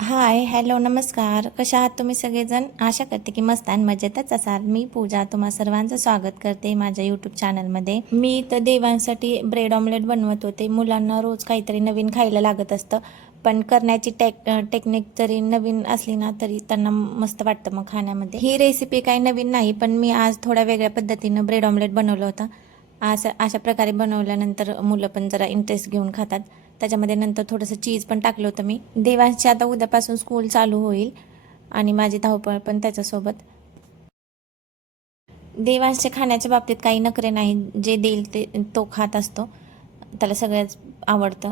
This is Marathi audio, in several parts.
हाय, हॅलो, नमस्कार. कशा आहात तुम्ही सगळेजण? आशा करते की मस्त आणि मजेतच असाल. मी पूजा तुम्हा सर्वांचं स्वागत करते माझ्या यूट्यूब चॅनलमध्ये. मी तर देवांसाठी ब्रेड ऑमलेट बनवत होते. मुलांना रोज काहीतरी नवीन खायला लागत असतं, पण करण्याची टेक्निक जरी नवीन असली ना तरी त्यांना मस्त वाटतं मग खाण्यामध्ये. ही रेसिपी काही नवीन नाही, पण मी आज थोड्या वेगळ्या पद्धतीनं ब्रेड ऑमलेट बनवलं होतं. अशा प्रकारे बनवल्यानंतर मुलं पण जरा इंटरेस्ट घेऊन खातात. त्याच्यामध्ये नंतर थोडंसं चीज पण टाकलं होतं मी. देवांची आता उद्यापासून स्कूल चालू होईल आणि माझी धावपळ पण त्याच्यासोबत. देवांशच्या खाण्याच्या बाबतीत काही नखरे नाही, जे देईल ते तो खात असतो. त्याला सगळंच आवडतं.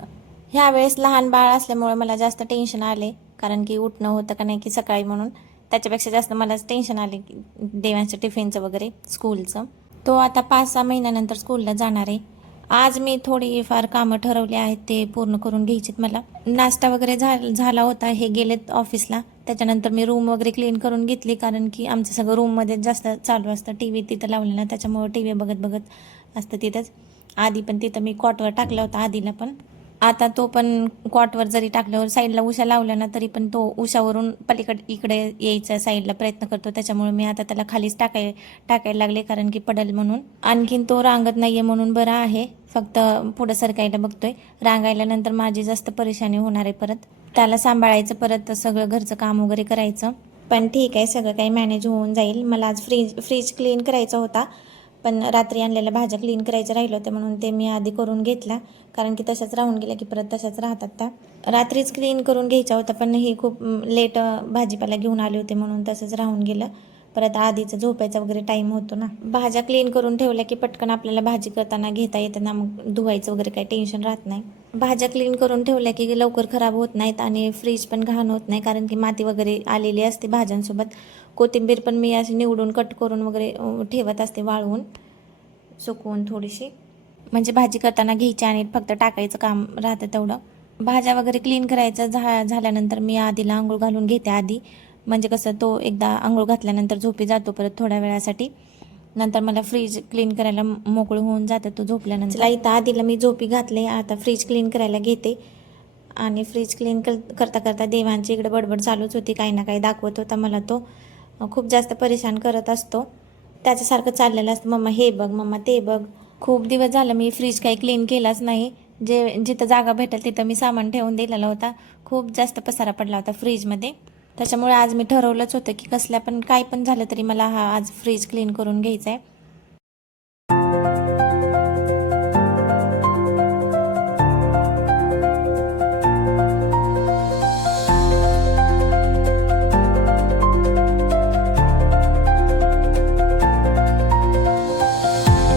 ह्यावेळेस लहान बाळ असल्यामुळे मला जास्त टेन्शन आले, कारण की उठणं होतं का नाही की सकाळी म्हणून. त्याच्यापेक्षा जास्त मलाच टेन्शन आले की देवांच्या टिफिनचं वगैरे स्कूलचं. तो आता 5-6 महिन्यानंतर स्कूलला जाणार आहे. आज मी थोडीफार कामं ठरवली आहेत ते पूर्ण करून घ्यायचीत मला. नाश्ता वगैरे झाला होता, हे गेलेत ऑफिसला. त्याच्यानंतर मी रूम वगैरे क्लीन करून घेतली, कारण की आमचं सगळं रूममध्ये जास्त चालू असतं. टी व्ही तिथं लावलेला, त्याच्यामुळं टी व्ही बघत बघत असतं तिथंच. आधी पण तिथं मी कॉटवर टाकला होता आधीला पण. आता तो पण कॉटवर जरी टाकल्यावर साईडला उशा लावल्या ना तरी पण तो उशावरून पलीकडे इकडे यायचा साईडला प्रयत्न करतो. त्याच्यामुळे मी आता त्याला खालीच टाकायला लागले, कारण की पडल म्हणून. आणखीन तो रांगत नाहीये म्हणून बरं आहे, फक्त पुढं सरकायला बघतोय. रांगायला नंतर माझी जास्त परेशानी होणार आहे परत. त्याला सांभाळायचं, परत सगळं घरचं काम वगैरे करायचं. पण ठीक आहे, सगळं काही मॅनेज होऊन जाईल. मला आज फ्रीज क्लीन करायचा होता, पण रात्री आणलेल्या भाज्या क्लीन करायच्या राहिलं होतं म्हणून ते मी आधी करून घेतला, कारण की तशाच राहून गेल्या की परत तशाच राहतात त्या. रात्रीच क्लीन करून घ्यायचा होता, पण ही खूप लेट भाजीपाला घेऊन आले होते म्हणून तसंच राहून गेलं. परत आधीचं झोपायचा वगैरे टाईम होतो ना. भाज्या क्लीन करून ठेवल्या की पटकन आपल्याला भाजी करताना घेता येतं ना, मग धुवायचं वगैरे काही टेन्शन राहत नाही. भाज्या क्लीन करून ठेवल्या की लवकर खराब होत नाहीत आणि फ्रीज पण घाण होत नाही, कारण की माती वगैरे आलेली असते भाज्यांसोबत. कोथिंबीर पण मी अशी निवडून कट करून वगैरे ठेवत असते वाळवून, सुकवून थोडीशी, म्हणजे भाजी करताना घ्यायची आणि फक्त टाकायचं काम राहतं तेवढं. भाज्या वगैरे क्लीन करायचं झाल्यानंतर मी आधीला आंघोळ घालून घेते आधी, म्हणजे कसं तो एकदा आंघोळ घातल्यानंतर झोपी जातो परत थोड्या वेळासाठी. नंतर मला फ्रीज क्लीन करायला मोकळं होऊन जातं तो झोपल्यानंतर. इथं आधीला मी झोपी घातले, आता फ्रीज क्लीन करायला घेते. आणि फ्रीज क्लीन करता करता देवांची इकडे बडबड चालूच होती, काही ना काही दाखवत होता मला तो. खूप जास्त परेशान करत असतो. त्याच्यासारखं चाललेलं असतं, मम्मा हे बघ, मम्मा ते बघ. खूप दिवस झालं मी फ्रीज काही क्लीन केलाच नाही. जिथं जागा भेटेल तिथं मी सामान ठेवून दिलेला होता. खूप जास्त पसारा पडला होता फ्रीजमध्ये. त्याच्यामुळे आज मी ठरवलंच होतं की कसल्या पण काय पण झालं तरी मला आज फ्रीज क्लीन करून घ्यायचा आहे.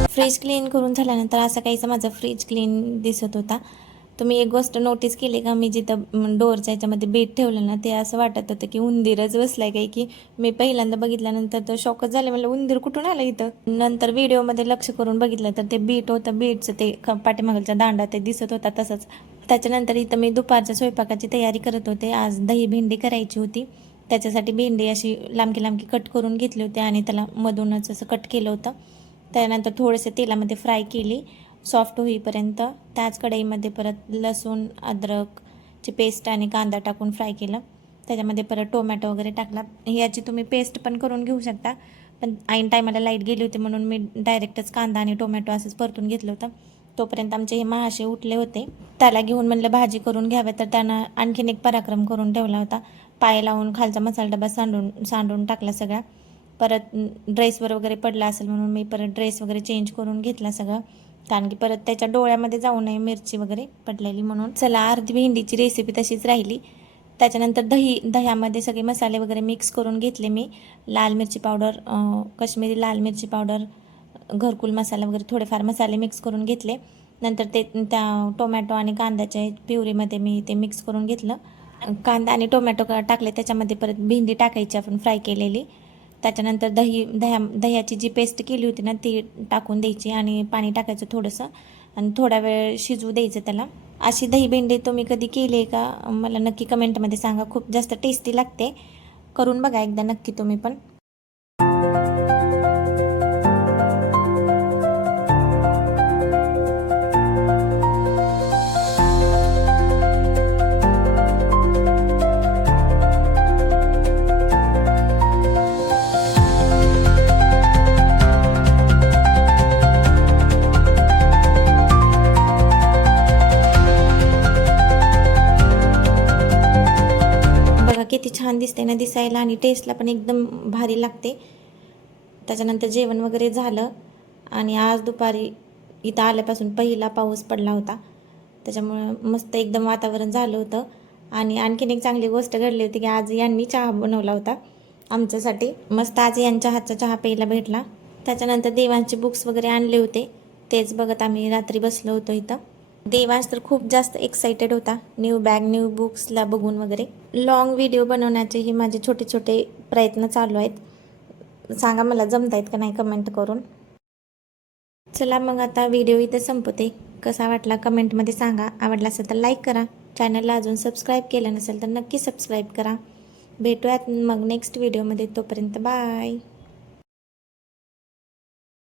फ्रीज क्लीन करून झाल्यानंतर असं काहीच माझा फ्रीज क्लीन दिसत होता. तुम्ही एक गोष्ट नोटीस केली का, मी जिथं डोअरच्या ह्याच्यामध्ये बीट ठेवलं ना, ते असं वाटत होतं की उंदीरच बसलाय काही, की मी पहिल्यांदा बघितल्यानंतर तर शॉकच झाले. मला उंदीर कुठून आलं इथं. नंतर व्हिडिओमध्ये लक्ष करून बघितलं तर ते बीट होतं. बीटचं ते पाठीमागचा दांडा ते दिसत होता तसंच. त्याच्यानंतर इथं मी दुपारच्या स्वयंपाकाची तयारी करत होते. आज दही भेंडी करायची होती. त्याच्यासाठी भेंडी अशी लांबकी लांबकी कट करून घेतली होती आणि त्याला मधूनच असं कट केलं होतं. त्यानंतर थोडेसे तेलामध्ये फ्राय केली सॉफ्ट होईपर्यंत. त्याच कढईमध्ये परत लसूण अद्रकची पेस्ट आणि कांदा टाकून फ्राय केलं. त्याच्यामध्ये परत टोमॅटो वगैरे टाकला. याची तुम्ही पेस्ट पण करून घेऊ शकता, पण ऐन टायमाला लाईट गेली होती म्हणून मी डायरेक्टच कांदा आणि टोमॅटो असंच परतून घेतलं होतं. तोपर्यंत आमचे हे महाशे उठले होते. त्याला घेऊन म्हणलं भाजी करून घ्याव्या, तर त्यानं आणखीन एक पराक्रम करून ठेवला होता. पाय लावून खालचा मसाला डबा सांडून टाकला सगळा. परत ड्रेसवर वगैरे पडला असेल म्हणून मी परत ड्रेस वगैरे चेंज करून घेतला सगळं, कारण की परत त्याच्या डोळ्यामध्ये जाऊ नये मिरची वगैरे पडलेली म्हणून. चला, अर्धी भेंडीची रेसिपी तशीच राहिली. त्याच्यानंतर दह्यामध्ये सगळे मसाले वगैरे मिक्स करून घेतले मी. लाल मिरची पावडर, काश्मीरी लाल मिरची पावडर, घरकुल मसाला वगैरे थोडेफार मसाले मिक्स करून घेतले. नंतर त्या टोमॅटो आणि कांद्याच्या प्युरीमध्ये मी ते मिक्स करून घेतलं. कांदा आणि टोमॅटो टाकले, त्याच्यामध्ये परत भेंडी टाकायची आपण फ्राय केलेली. त्याच्यानंतर दह्याची जी पेस्ट केली होती ना ती टाकून द्यायची आणि पाणी टाकायचं थोडंसं आणि थोडा वेळ शिजवू द्यायचं त्याला. अशी दही भेंडी तुम्ही कधी केली आहे का, मला नक्की कमेंटमध्ये सांगा. खूप जास्त टेस्टी लागते. करून बघा एकदा नक्की तुम्ही पण. छान दिसते ना दिसायला, आणि टेस्टला पण एकदम भारी लागते. त्याच्यानंतर जेवण वगैरे झालं, आणि आज दुपारी इथं आल्यापासून पहिला पाऊस पडला होता. त्याच्यामुळं मस्त एकदम वातावरण झालं होतं. आणि आणखीन एक चांगली गोष्ट घडली होती की आज यांनी चहा बनवला होता आमच्यासाठी. मस्त आज यांच्या हातचा चहा प्यायला भेटला. त्याच्यानंतर देवांचे बुक्स वगैरे आणले होते, तेच बघत आम्ही रात्री बसलो होतो इथं. देवांश तर खूप जास्त एक्साइटेड होता न्यू बॅग न्यू बुक्सला बघून वगैरे. लॉंग व्हिडिओ बनवण्याचेही माझे छोटे छोटे प्रयत्न चालू आहेत. सांगा मला जमत आहेत का नाही कमेंट करून. चला मग आता व्हिडिओ इथे संपते. कसा वाटला कमेंटमध्ये सांगा. आवडला असेल तर लाईक करा. चॅनलला अजून सबस्क्राईब केलं नसेल तर नक्की सबस्क्राईब करा. भेटूयात मग नेक्स्ट व्हिडिओमध्ये. तोपर्यंत बाय.